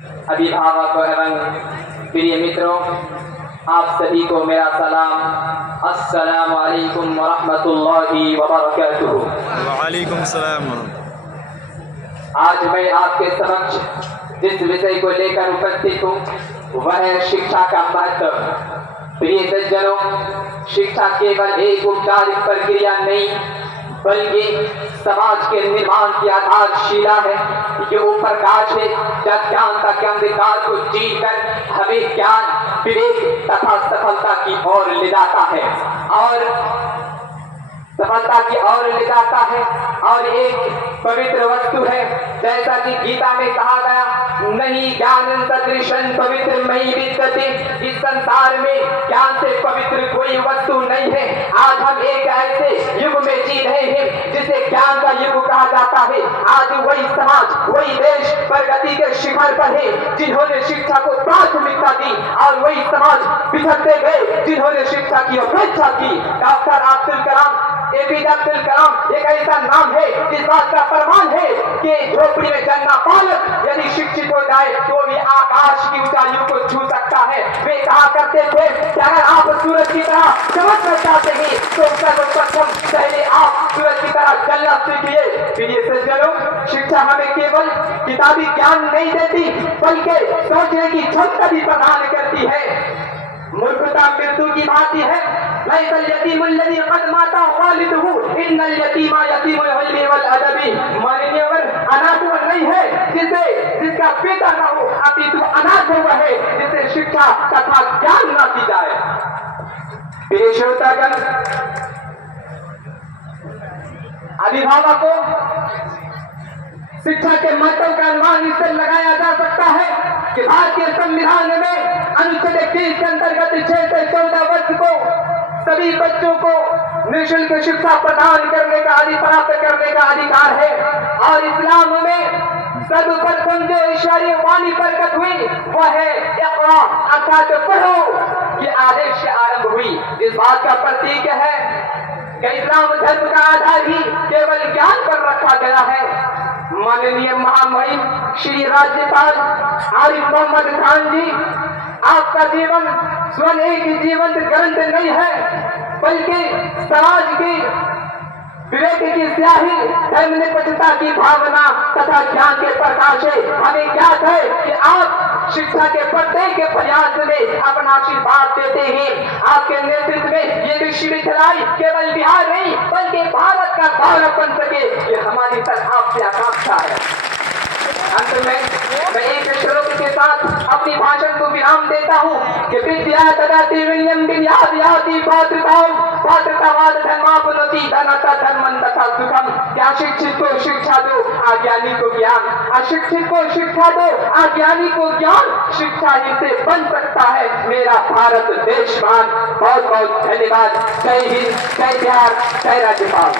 अभिभावक एवं प्रिय मित्रों, आप सभी को मेरा सलाम। अस्सलामु अलैकुम व रहमतुल्लाहि व बरकातुहू। वालेकुम सलाम। आज मैं आपके समक्ष जिस विषय को लेकर उपस्थित हूँ वह है शिक्षा का महत्व। प्रिय सज्जनों, शिक्षा केवल एक उपचारिक प्रक्रिया नहीं बल्कि समाज के निर्माण की आधारशिला है। ये वो प्रकाश है जब ज्ञान का अंधकार को जीत कर हमें ज्ञान, विवेक तथा सफलता की ओर ले जाता है और सफलता की ओर ले जाता है और एक पवित्र वस्तु है। जैसा कि गीता में कहा गया, नहीं ज्ञान सदृशं पवित्र मयि विद्यते। इस संसार में ज्ञान से पवित्र कोई वस्तु नहीं है। आज हम एक ऐसे युग में जी रहे हैं जिसे ज्ञान का युग कहा जाता है। आज वही समाज, वही देश प्रगति के शिखर पर है जिन्होंने शिक्षा को प्राथमिकता दी और वही समाज बिखरते गए जिन्होंने शिक्षा की उपेक्षा की। डॉक्टर अब्दुल कलाम, एपीजे अब्दुल कलाम एक ऐसा नाम है जिस बात का प्रमाण है कि झोपड़ी में जन्मा बालक यदि शिक्षित हो जाए तो भी आकाश की ऊंचाइयों को छू सकता है। वे कहा करते थे कि अगर आप सूरज की तरह चमकना चाहते हैं तो सर्वप्रथम पहले आप सूरज की तरह जलना सीखिए। प्रिय सज्जनों, शिक्षा हमें केवल किताबी ज्ञान नहीं देती बल्कि सोचने की क्षमता भी प्रदान करती है। मूर्खता मृत्यु की भांति है। लैसल यतीमुल लज़ी क़द माता वालिदुहु इन्नल यतीमा यतीमुल इल्मी वल अदबी। माननीयवर अनाथ वो नहीं है जिसका पिता न हो, अपितु अनाथ हुआ है जिसे शिक्षा तथा ज्ञान न दी जाए। प्रिय श्रोतागण, अभिभावकों, शिक्षा के महत्व का अनुमान इससे लगाया जा सकता है कि भारतीय संविधान में अनुच्छेद 21 के अंतर्गत 6 से 14 वर्ष को सभी बच्चों को निःशुल्क शिक्षा प्रदान करने का प्राप्त करने का अधिकार है और इस्लाम में सर्वप्रथम जो ईश्वरीय वाणी प्रकट हुई वह है इक़रा अर्थात पढ़ो के आदेश से आरंभ हुई। इस बात का प्रतीक है कि इस्लाम धर्म का आधार ही केवल ज्ञान पर रखा गया है। माननीय महामहिम श्री राज्यपाल आरिफ मोहम्मद खान जी, आपका जीवन स्वयं एक जीवंत ग्रंथ नहीं है बल्कि समाज की विवेक की स्याही, धर्मनिरपेक्षता की भावना तथा ज्ञान के प्रकाश है। हमें ज्ञात है कि आप शिक्षा के प्रत्येक प्रयास में अपना आशीर्वाद देते हैं। आपके नेतृत्व में ये विश्वविद्यालय केवल बिहार नहीं बल्कि भारत का गौरव बन सके, ये हमारी तरफ आपसे आकांक्षा है। अंत में मैं एक श्लोक के साथ अपनी भाषण को विराम देता हूँ कि विद्या ददाति विनयं विद्यादि पात्रताम पात्रतावाद धर्मापनोति धनता धर्मं तथा सुखम। क्या शिक्षित को शिक्षा दो, अज्ञानी को ज्ञान, अशिक्षित को शिक्षा दो, अज्ञानी को ज्ञान। शिक्षा ही से बन सकता है मेरा भारत देश मान। बहुत बहुत धन्यवाद। जय हिंद, जय बिहार, जय राज्यपाल।